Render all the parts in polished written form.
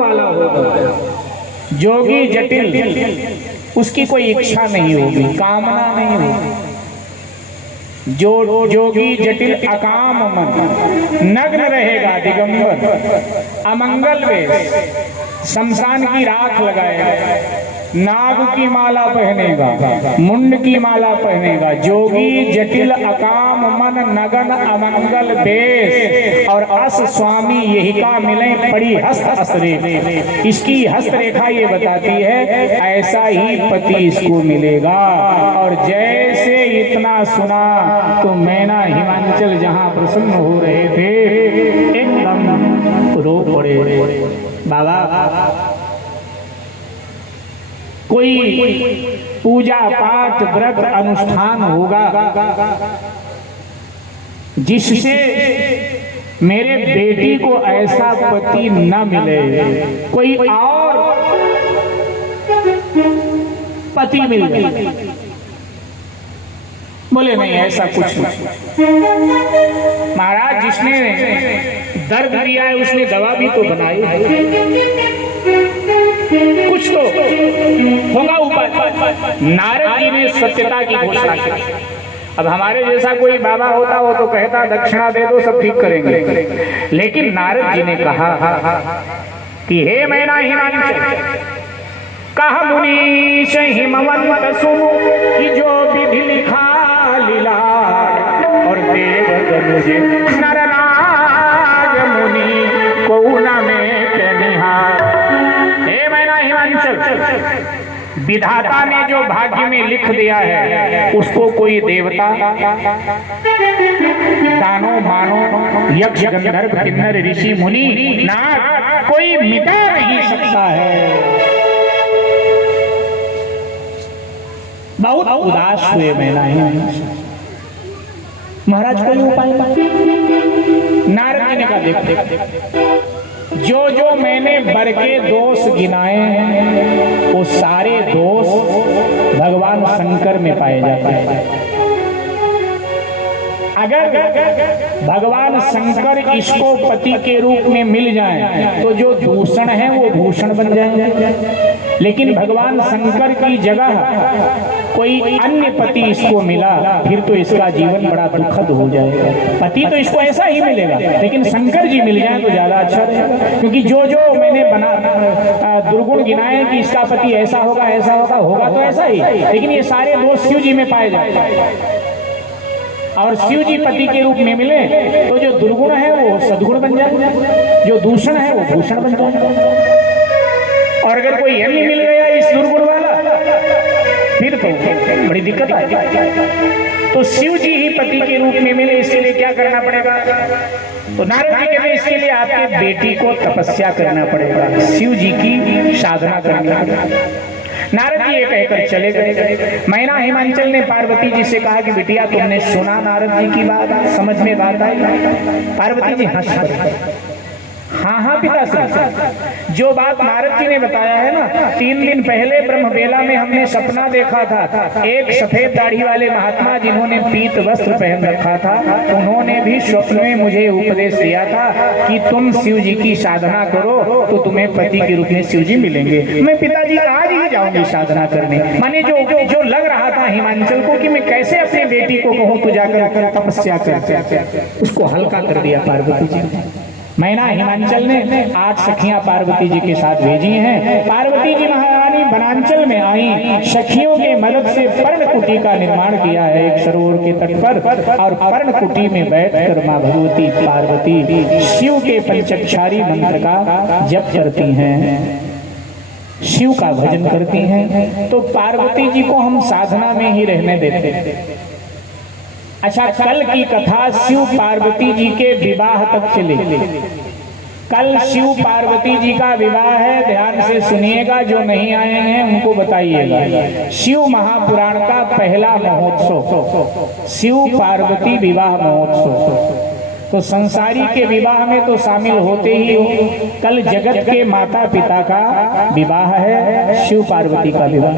वाला होगा। जोगी जटिल, उसकी कोई इच्छा नहीं होगी, कामना नहीं होगी। जो जोगी जटिल अकाम मन, नग्न रहेगा दिगंबर, अमंगल वेश, शमशान की राख लगाएगा, नाग की माला पहनेगा, मुंड की माला पहनेगा। जोगी जटिल अकाम मन नगन अमंगल वेश और अस स्वामी यही का मिले पड़ी हस्त हस्तरे। इसकी हस्तरेखा ये बताती है ऐसा ही पति इसको मिलेगा। और जैसे इतना सुना तो मैना हिमांचल जहां प्रसन्न हो रहे थे एकदम रो पड़े। बाबा कोई पूजा पाठ व्रत अनुष्ठान होगा जिससे मेरे बेटी को ऐसा पति न मिले, कोई और पति मिल जाए। बोले नहीं ऐसा कुछ नहीं। महाराज जिसने दर्द दिया है उसने दवा भी तो बनाई है, कुछ तो होगा उपाय। नारद जी ने सत्यता की घोषणा की। अब हमारे जैसा कोई बाबा होता हो तो कहता दक्षिणा दे दो सब ठीक करेंगे, लेकिन नारद जी ने कहा कि हे मैना हिमांचल, कहा मुनीश हिमवंत सुनो कि जो विधि लिखा लीला और देवगनुज नरनाग मुनि को न में के निहार। हे मैना हिमांचल, विधाता ने जो भाग्य में लिख दिया है उसको कोई देवता, दानो मानो, यक्ष गंधर्व किन्नर ऋषि मुनि नाग कोई मिटा नहीं सकता है। बहुत उदास हुए मैना हिमांचल। महाराज कोई उपाय नारद जी ने कहा देख जो जो मैंने बर के दोष गिनाए हैं वो सारे दोष भगवान शंकर में पाए जाते हैं। अगर भगवान शंकर इसको पति के रूप में मिल जाएं तो जो दूषण है वो भूषण बन जाएंगे, लेकिन भगवान शंकर की जगह कोई अन्य पति इसको मिला फिर तो इसका जीवन बड़ा दुखद हो जाएगा। पति तो इसको ऐसा ही मिलेगा, लेकिन शंकर जी मिल जाए तो ज्यादा अच्छा रहेगा। क्योंकि जो जो मैंने बना दुर्गुण गिनाए कि इसका पति ऐसा होगा ऐसा होगा, होगा तो ऐसा ही, लेकिन ये सारे दोष शिव जी में पाए जाते और शिव जी पति के रूप में मिले तो जो दुर्गुण है वो सद्गुण बन जाए, जो दूषण है वो भूषण बन जाए। और अगर कोई यमी मिल गया इस दुर्गुण वाला फिर तो बड़ी दिक्कत आएगी। तो शिव जी ही पति के रूप में मिले, इसके लिए क्या करना पड़ेगा? तो नारद जी कहते हैं इसके लिए आपके बेटी को तपस्या करना पड़ेगा, शिव जी की साधना करनी पड़ेगी। नारद जी ये कहकर चले गए। मैना हिमांचल ने पार्वती जी से कहा कि बिटिया तुमने सुना नारद जी की बात, समझ में बात आई? पार्वती जी हंस पड़ी। हाँ हाँ पिताश्री, जो बात नारद जी ने बताया है ना, 3 दिन पहले ब्रह्मवेला में हमने सपना देखा था। एक सफेद दाढ़ी वाले महात्मा जिन्होंने पीत वस्त्र पहन रखा था, उन्होंने भी स्वप्न में मुझे उपदेश दिया था कि तुम शिव जी की साधना करो तो तुम्हें पति के रूप में शिव जी मिलेंगे। मैं पिताजी आज ही जाऊंगी साधना करने। माने जो लग रहा था हिमांचल को कि मैं कैसे अपनी बेटी को कहूँ तो जाकर तपस्या कर, उसको हल्का कर दिया पार्वती जी। मैना हिमांचल ने 8 सखियां पार्वती जी के साथ भेजी हैं। पार्वती जी महारानी वनांचल में आई, सखियों के मदद से पर्णकुटी का निर्माण किया है एक सरोवर के तट पर, और पर्णकुटी में बैठकर मां भगवती पार्वती शिव के पंचाक्षरी मंत्र का जप करती हैं, शिव का भजन करती हैं। तो पार्वती जी को हम साधना में ही रहने देते हैं। अच्छा, कल की कथा शिव पार्वती जी के विवाह तक चले। कल शिव पार्वती जी का विवाह है, ध्यान से सुनिएगा, जो नहीं आए हैं उनको बताइएगा। शिव महापुराण का पहला महोत्सव शिव पार्वती विवाह महोत्सव। तो संसारी के विवाह में तो शामिल होते ही हो, कल जगत के माता पिता का विवाह है, शिव पार्वती का विवाह।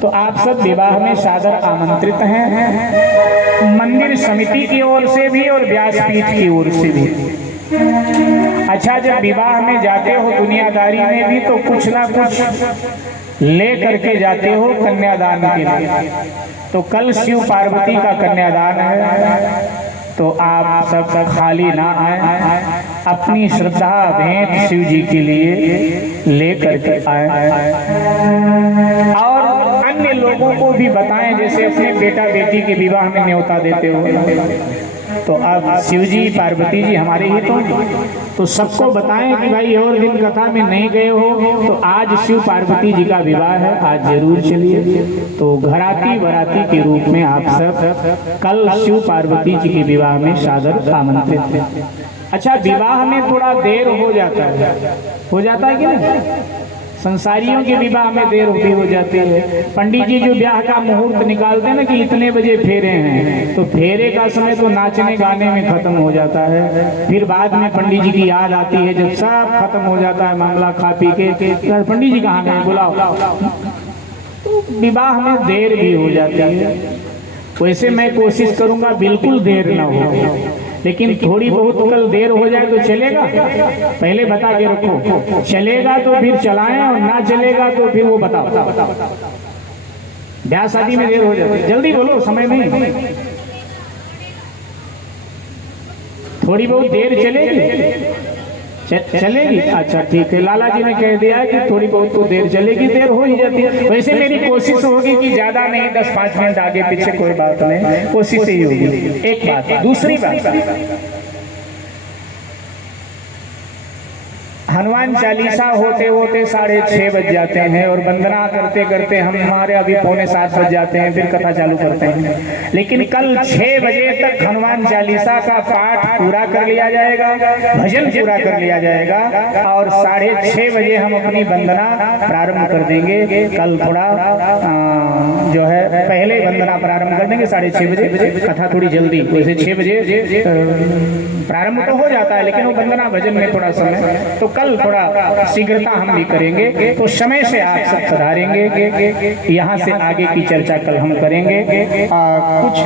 तो आप सब विवाह में सादर आमंत्रित हैं, मंदिर समिति की ओर से भी और व्यासपीठ की ओर से भी। अच्छा, जब विवाह में जाते हो दुनियादारी में भी तो कुछ ना कुछ ले करके जाते हो कन्यादान के लिए। तो कल शिव पार्वती का कन्यादान है, तो आप सब खाली ना आए, अपनी श्रद्धा भेंट शिव जी के लिए ले करके आए और अन्य लोगों को भी बताएं, जैसे अपने बेटा बेटी के विवाह में न्योता देते हो। तो अब शिव जी पार्वती जी हमारे ही तो सबको बताएं कि भाई और दिन कथा में नहीं गए हो तो आज शिव पार्वती जी का विवाह है, आज जरूर चलिए। तो घराती बराती के रूप में आप सब कल शिव पार्वती जी के विवाह में सादर आमंत्रित थे। अच्छा, विवाह में थोड़ा देर हो जाता है कि नहीं? संसारियों के विवाह में देर हो जाती है। पंडित जी जो ब्याह का मुहूर्त निकालते हैं ना कि इतने बजे फेरे हैं, तो फेरे का समय तो नाचने गाने में खत्म हो जाता है। फिर बाद में पंडित जी की याद आती है, जब सब खत्म हो जाता है मामला खा पी के, पंडित जी कहाँ गए, बुलाओ। तो विवाह में देर भी हो जाती है। वैसे मैं कोशिश करूंगा बिल्कुल देर ना हो, लेकिन थोड़ी बहुत कल देर हो जाए तो चलेगा? पहले बता के रखो, चलेगा तो फिर चलाएं और ना चलेगा तो फिर वो बताओ। ब्याह शादी में देर हो जाती है, जल्दी बोलो, समय नहीं। थोड़ी बहुत देर चलेगी? चलेगी? अच्छा ठीक है, लाला जी ने कह दिया है कि थोड़ी बहुत तो देर चलेगी, देर हो ही जाती है। वैसे मेरी कोशिश होगी कि ज्यादा नहीं, 10-5 मिनट आगे पीछे कोई बात नहीं, कोशिश ही होगी। एक बात। दूसरी बात, हनुमान चालीसा होते होते 6:30 बज जाते हैं और वंदना करते करते हमारे अभी 6:45 बज जाते हैं, फिर कथा चालू करते हैं। लेकिन कल 6 बजे तक हनुमान चालीसा का पाठ पूरा कर लिया जाएगा, भजन पूरा कर लिया जाएगा और 6:30 बजे हम अपनी वंदना प्रारंभ कर देंगे। कल थोड़ा जो है पहले वंदना प्रारंभ कर देंगे 6:30 बजे, कथा थोड़ी जल्दी, वैसे 6 बजे प्रारंभ तो हो जाता है लेकिन वो वंदना भजन में थोड़ा समय, तो कल थोड़ा शीघ्रता हम भी करेंगे। तो समय से आप सब सुधारेंगे, यहाँ से आगे की चर्चा कल हम करेंगे। कुछ